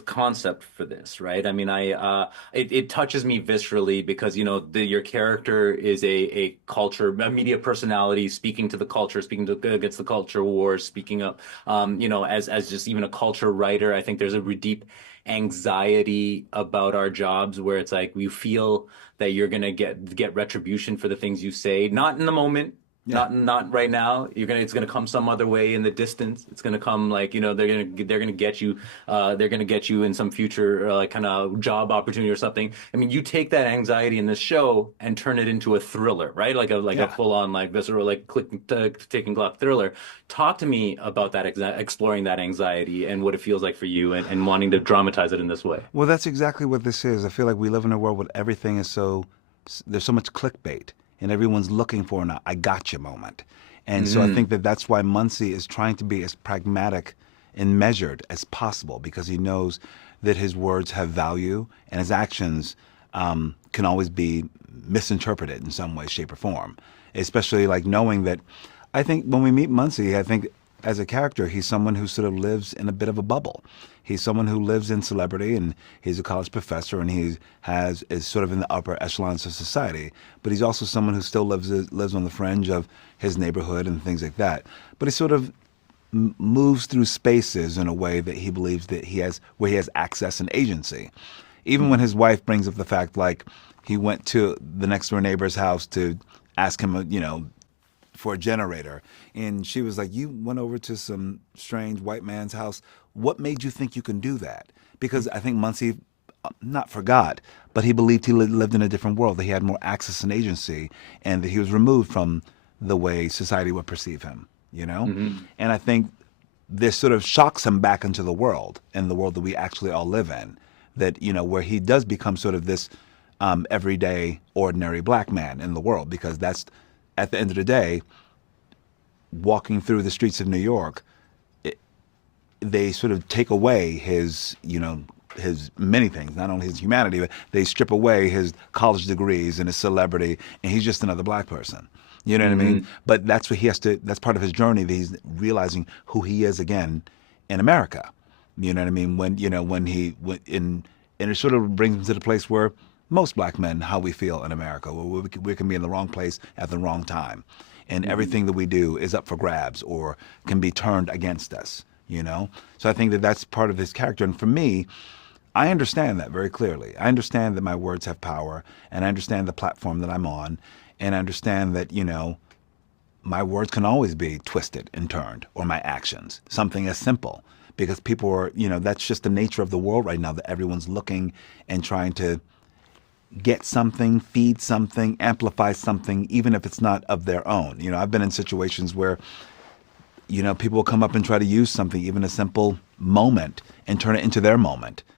concept for this, right? I mean, it touches me viscerally because your character is a culture, a media personality speaking to the culture, speaking to against the culture wars, speaking up, as just even a culture writer. I think there's a deep anxiety about our jobs where it's like we feel that you're gonna get retribution for the things you say, not in the moment. Yeah. Not right now. It's gonna come some other way in the distance. It's gonna come like, they're gonna get you they're going to get you in some future like kind of job opportunity or something. I mean, you take that anxiety in this show and turn it into a thriller, right? Like a Yeah. full on like visceral like taking Glock thriller. Talk to me about that exploring that anxiety and what it feels like for you and wanting to dramatize it in this way. Well, that's exactly what this is. I feel like we live in a world where everything is there's so much clickbait and everyone's looking for an I gotcha moment. And so I think Mm. that that's why Muncie is trying to be as pragmatic and measured as possible because he knows that his words have value and his actions can always be misinterpreted in some way, shape, or form. Especially like knowing that I think when we meet Muncie, I think as a character, he's someone who sort of lives in a bit of a bubble. He's someone who lives in celebrity, and he's a college professor, and is sort of in the upper echelons of society. But he's also someone who still lives on the fringe of his neighborhood and things like that. But he sort of moves through spaces in a way that he believes that where he has access and agency. Even when his wife brings up the fact, like he went to the next door neighbor's house to ask him, for a generator. And she was like, "You went over to some strange white man's house. What made you think you can do that?" Because I think Muncie not forgot, but he believed he lived in a different world, that he had more access and agency, and that he was removed from the way society would perceive him, you know? Hmm. And I think this sort of shocks him back into the world, and the world that we actually all live in, that, where he does become sort of this everyday, ordinary black man in the world, because that's, at the end of the day, walking through the streets of New York, it, they sort of take away his many things, not only his humanity, but they strip away his college degrees and his celebrity, and he's just another black person. You know what I mean? Hmm. But that's what he has to, that's part of his journey, that he's realizing who he is again in America. You know what I mean? And it sort of brings him to the place where most black men, how we feel in America, where we can be in the wrong place at the wrong time. And Hmm. everything that we do is up for grabs or can be turned against us. So I think that that's part of his character. And for me, I understand that very clearly. I understand that my words have power, and I understand the platform that I'm on, and I understand that, my words can always be twisted and turned, or my actions, something as simple. Because people are, that's just the nature of the world right now, that everyone's looking and trying to get something, feed something, amplify something, even if it's not of their own. I've been in situations where, people will come up and try to use something, even a simple moment, and turn it into their moment